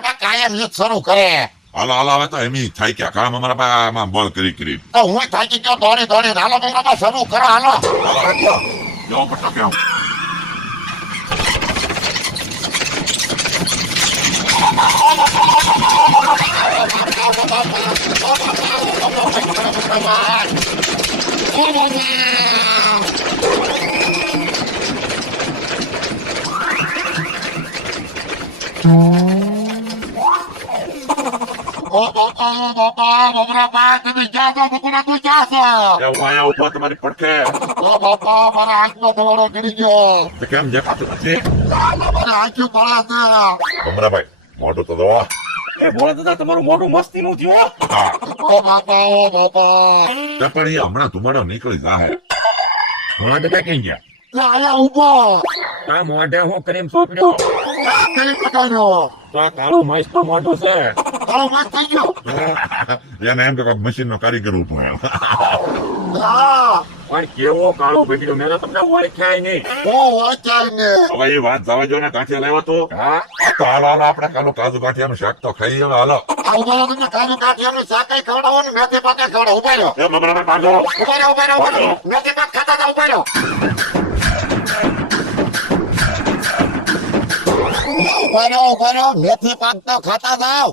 તમે કાયમ યુદ્ધ શરૂ કરે. હાલો હાલો હવે તો એમી થાય કે કામ અમારા પાસે બોલ કરી તો હું થાકી ગયો દોડી દોડી. હાલો બરાબર શરૂ કરો હાલો. કેવો પટ્ટો કેવો બાપા બબરાબા તમે ક્યાં છો? બકુડા તું ક્યાં છો? હું અહીંયા ઉભો તમારી પડખે બાપા મારા આંખનો દોડો કરી ગયો. તો કેમ જે પાછું નથી મારે આંખ્યું પડે છે. ભમરાભાઈ મોઢું તો દવા એ ભોળા દાદા તમારું મોઢું મસ્તી નું થયું હો. ઓ બાપા ઓ બાપા. પણ એ હમણાં ધુમાડો નીકળી જાહે ભમરા દાદા કઈ ગયા અહીંયા ઉભો આ મોઢે હું ક્રીમ સોંપડ્યો કરી પટાડ્યો. તો આ કાળું મસ્ત મોઢું છે. તારો મત થઈ ગયો. એને એમ કે મશીન નો કારીગર ઉઠું એમ હા પણ કેવો કાળો ભીડ્યો મેં તો તમને ઓળખ્યાય નહીં. ઓ વાચાય ને. હવે એ વાત જવા જો ને કાઠિયા લાવ્યો તો હા તો હાલો હાલો આપણે કાલું કાજુ કાઠિયાનું શાક તો ખાઈ હવે હાલો આ ઉભા રહો તમે. કાજુ કાઠિયાનું શાકાય ખવડાવો ને મેથી પાકે ખવડાવો. ઉભા રહો એ ભમરાભાઈ પાડો ઉભા રહો ઉભા રહો ઉભા રહો. મેથી પાક ખાતા હતા. ઉભા રહો ઉભા રહો ઉભા રહો. મેથી પાક તો ખાતા જાવ.